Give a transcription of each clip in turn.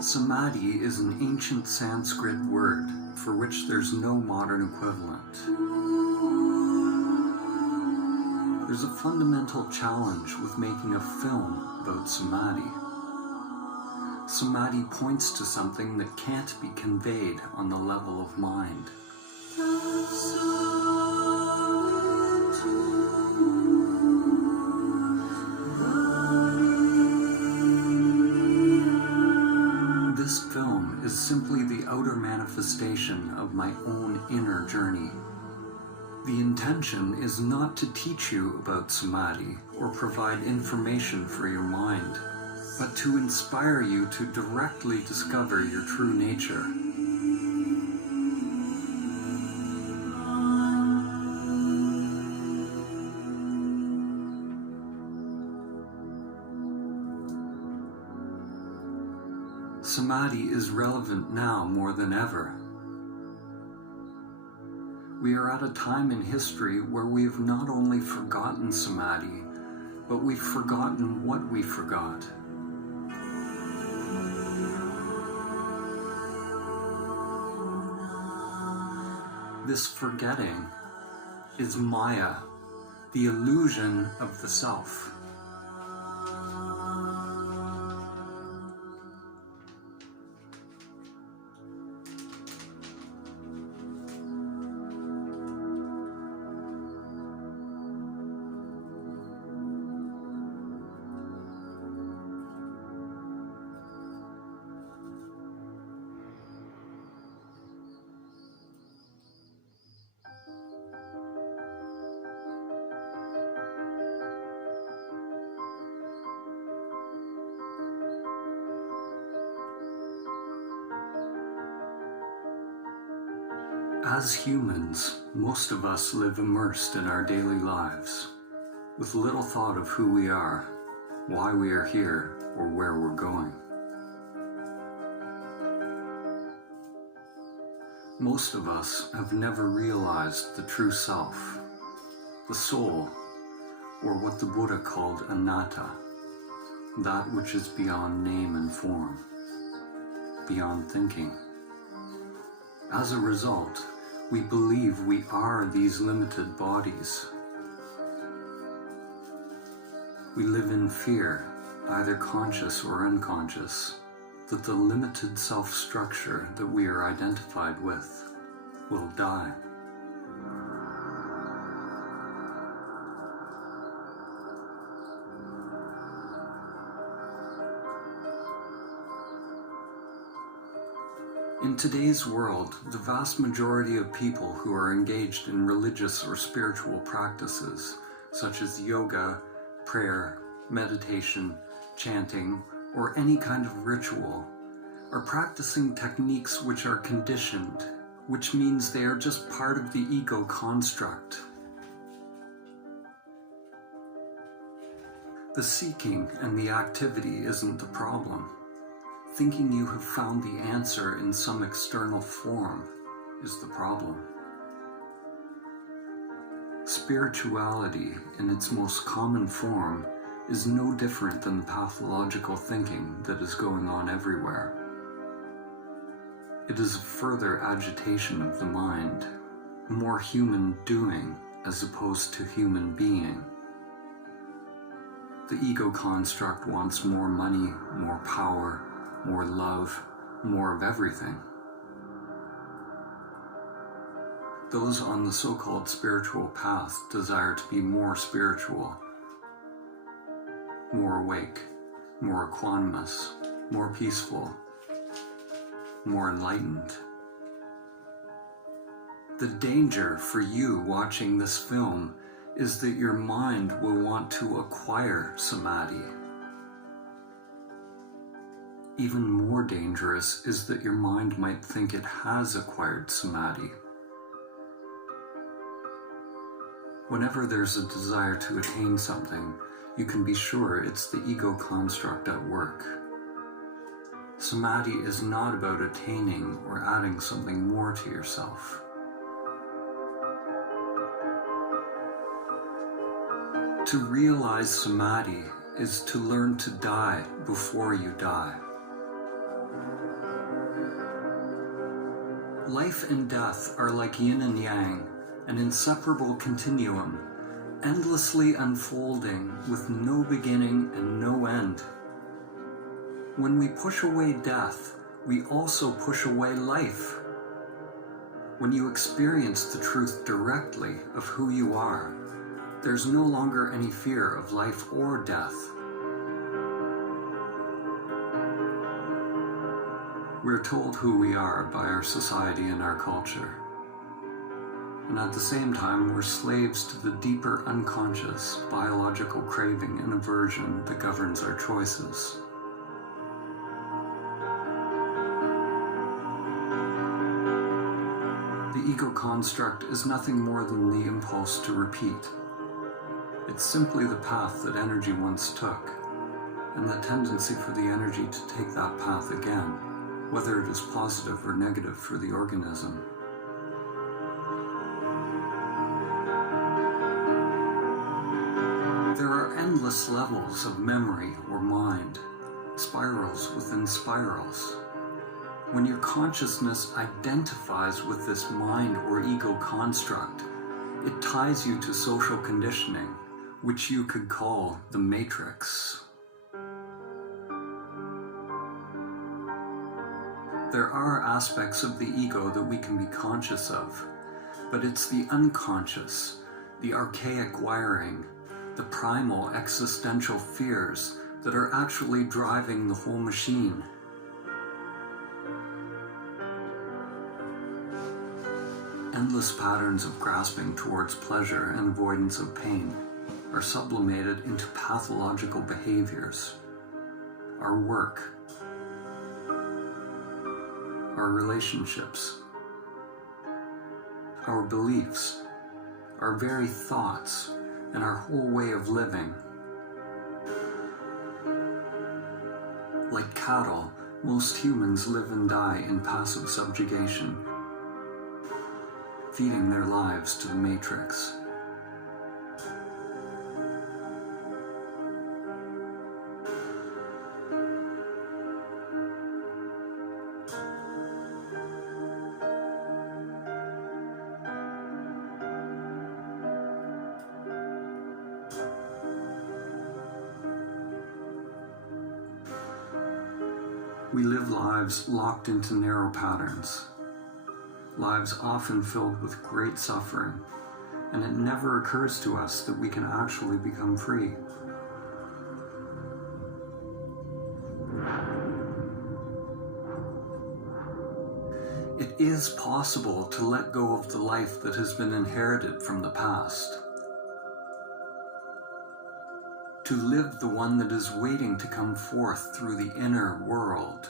Samadhi is an ancient Sanskrit word for which there's no modern equivalent. There's a fundamental challenge with making a film about Samadhi. Samadhi points to something that can't be conveyed on the level of mind. This film is simply the outer manifestation of my own inner journey. The intention is not to teach you about Samadhi or provide information for your mind, but to inspire you to directly discover your true nature. Samadhi is relevant now more than ever. We are at a time in history where we have not only forgotten Samadhi, but we've forgotten what we forgot. This forgetting is Maya, the illusion of the self. As humans, most of us live immersed in our daily lives, with little thought of who we are, why we are here, or where we're going. Most of us have never realized the true self, the soul, or what the Buddha called anatta, that which is beyond name and form, beyond thinking. As a result, we believe we are these limited bodies. We live in fear, either conscious or unconscious, that the limited self-structure that we are identified with will die. In today's world, the vast majority of people who are engaged in religious or spiritual practices, such as yoga, prayer, meditation, chanting, or any kind of ritual, are practicing techniques which are conditioned, which means they are just part of the ego construct. The seeking and the activity isn't the problem. Thinking you have found the answer in some external form is the problem. Spirituality, in its most common form, is no different than the pathological thinking that is going on everywhere. It is a further agitation of the mind, more human doing as opposed to human being. The ego construct wants more money, more power, more love, more of everything. Those on the so-called spiritual path desire to be more spiritual, more awake, more equanimous, more peaceful, more enlightened. The danger for you watching this film is that your mind will want to acquire Samadhi. Even more dangerous is that your mind might think it has acquired Samadhi. Whenever there's a desire to attain something, you can be sure it's the ego construct at work. Samadhi is not about attaining or adding something more to yourself. To realize Samadhi is to learn to die before you die. Life and death are like yin and yang, an inseparable continuum, endlessly unfolding with no beginning and no end. When we push away death, we also push away life. When you experience the truth directly of who you are, there's no longer any fear of life or death. We're told who we are by our society and our culture. And at the same time, we're slaves to the deeper unconscious biological craving and aversion that governs our choices. The ego construct is nothing more than the impulse to repeat. It's simply the path that energy once took, and the tendency for the energy to take that path again, whether it is positive or negative for the organism. There are endless levels of memory or mind, spirals within spirals. When your consciousness identifies with this mind or ego construct, it ties you to social conditioning, which you could call the matrix. There are aspects of the ego that we can be conscious of, but it's the unconscious, the archaic wiring, the primal existential fears that are actually driving the whole machine. Endless patterns of grasping towards pleasure and avoidance of pain are sublimated into pathological behaviors. Our work, our relationships, our beliefs, our very thoughts, and our whole way of living. Like cattle, most humans live and die in passive subjugation, feeding their lives to the matrix. We live lives locked into narrow patterns, lives often filled with great suffering, and it never occurs to us that we can actually become free. It is possible to let go of the life that has been inherited from the past, to live the one that is waiting to come forth through the inner world.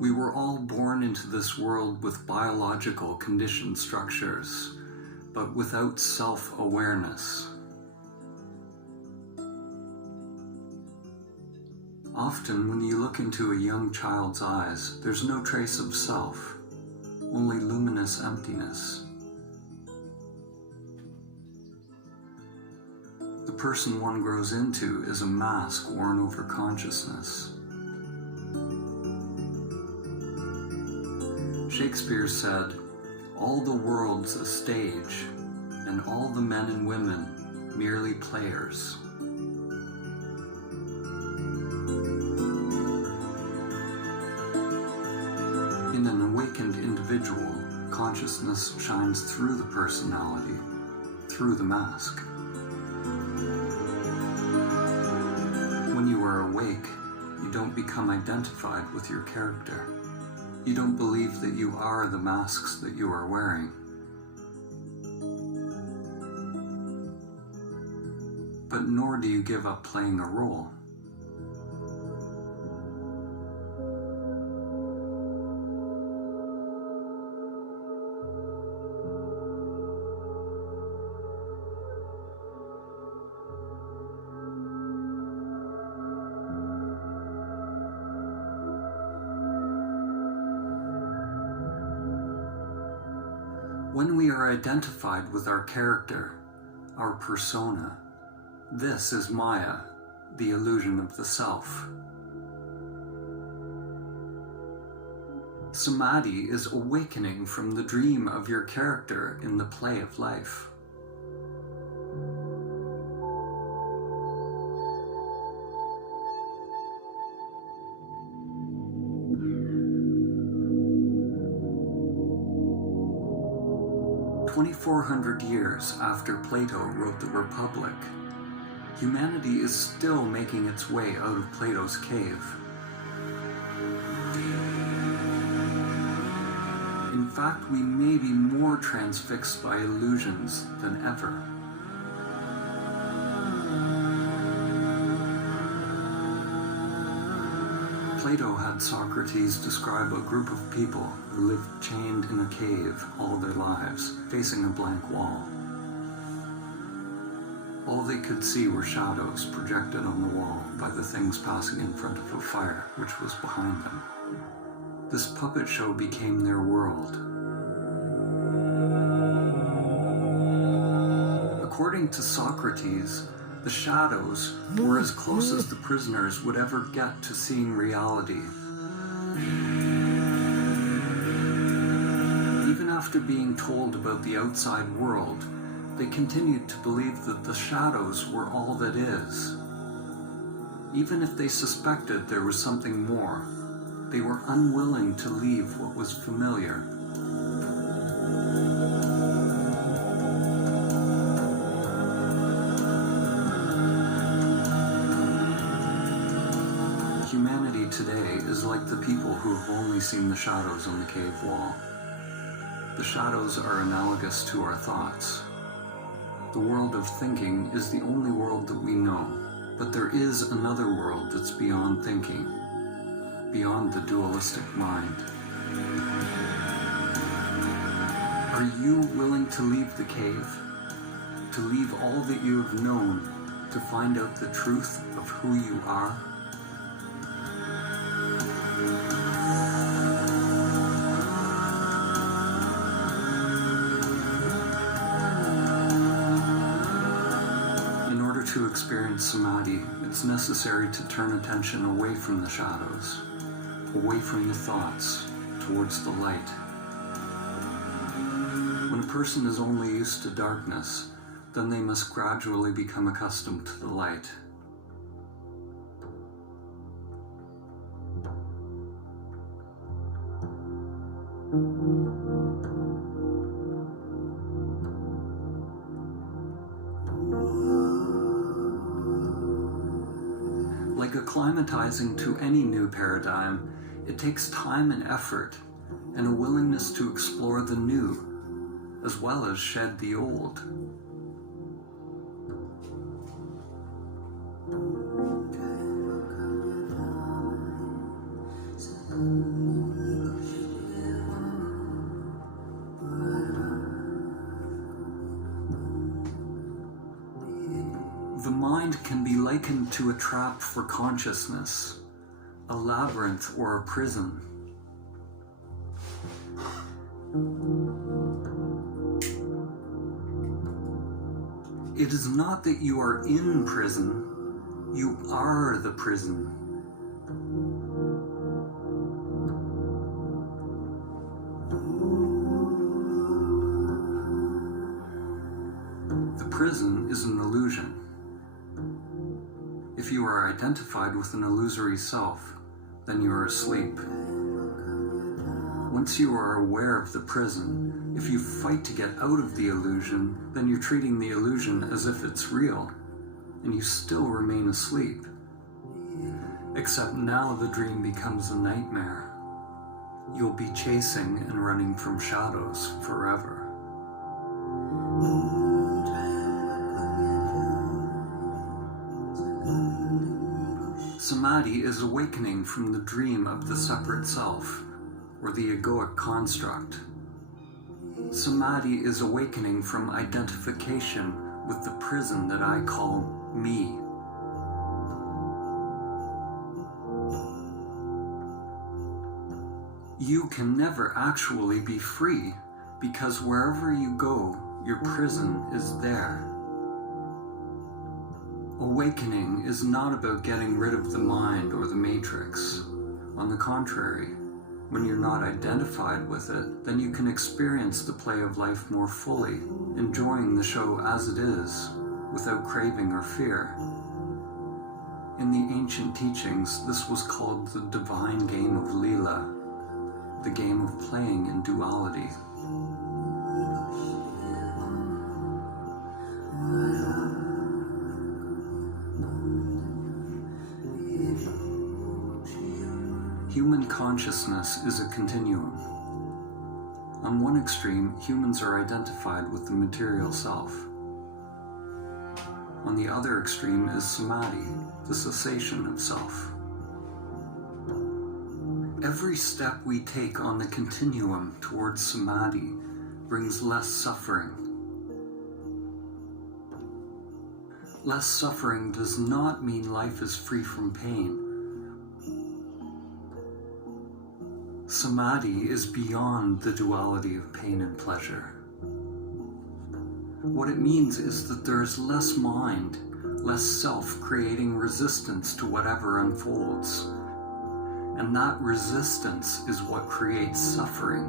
We were all born into this world with biological conditioned structures, but without self-awareness. Often, when you look into a young child's eyes, there's no trace of self, only luminous emptiness. The person one grows into is a mask worn over consciousness. Shakespeare said, "All the world's a stage, and all the men and women merely players." In an awakened individual, consciousness shines through the personality, through the mask. When you are awake, you don't become identified with your character. You don't believe that you are the masks that you are wearing. But nor do you give up playing a role. When we are identified with our character, our persona, this is Maya, the illusion of the self. Samadhi is awakening from the dream of your character in the play of life. "2,400 years after Plato wrote the Republic, humanity is still making its way out of Plato's cave. In fact, we may be more transfixed by illusions than ever. Plato had Socrates describe a group of people who lived chained in a cave all their lives, facing a blank wall. All they could see were shadows projected on the wall by the things passing in front of a fire which was behind them. This puppet show became their world. According to Socrates, the shadows were as close as the prisoners would ever get to seeing reality. Even after being told about the outside world, they continued to believe that the shadows were all that is. Even if they suspected there was something more, they were unwilling to leave what was familiar. Humanity today is like the people who have only seen the shadows on the cave wall. The shadows are analogous to our thoughts. The world of thinking is the only world that we know, but there is another world that's beyond thinking, beyond the dualistic mind. Are you willing to leave the cave? To leave all that you have known, to find out the truth of who you are? To experience Samadhi, it's necessary to turn attention away from the shadows, away from the thoughts, towards the light. When a person is only used to darkness, then they must gradually become accustomed to the light. Like acclimatizing to any new paradigm, it takes time and effort, and a willingness to explore the new, as well as shed the old. The mind can be likened to a trap for consciousness, a labyrinth or a prison. It is not that you are in prison, you are the prison. The prison is an illusion. If you are identified with an illusory self, then you are asleep. Once you are aware of the prison, if you fight to get out of the illusion, then you're treating the illusion as if it's real, and you still remain asleep. Except now the dream becomes a nightmare. You'll be chasing and running from shadows forever. Samadhi is awakening from the dream of the separate self, or the egoic construct. Samadhi is awakening from identification with the prison that I call me. You can never actually be free because wherever you go, your prison is there. Awakening is not about getting rid of the mind or the matrix. On the contrary, when you're not identified with it, then you can experience the play of life more fully, enjoying the show as it is, without craving or fear. In the ancient teachings, this was called the divine game of Leela, the game of playing in duality. Human consciousness is a continuum. On one extreme, humans are identified with the material self. On the other extreme is Samadhi, the cessation of self. Every step we take on the continuum towards Samadhi brings less suffering. Less suffering does not mean life is free from pain. Samadhi is beyond the duality of pain and pleasure. What it means is that there is less mind, less self creating resistance to whatever unfolds. And that resistance is what creates suffering.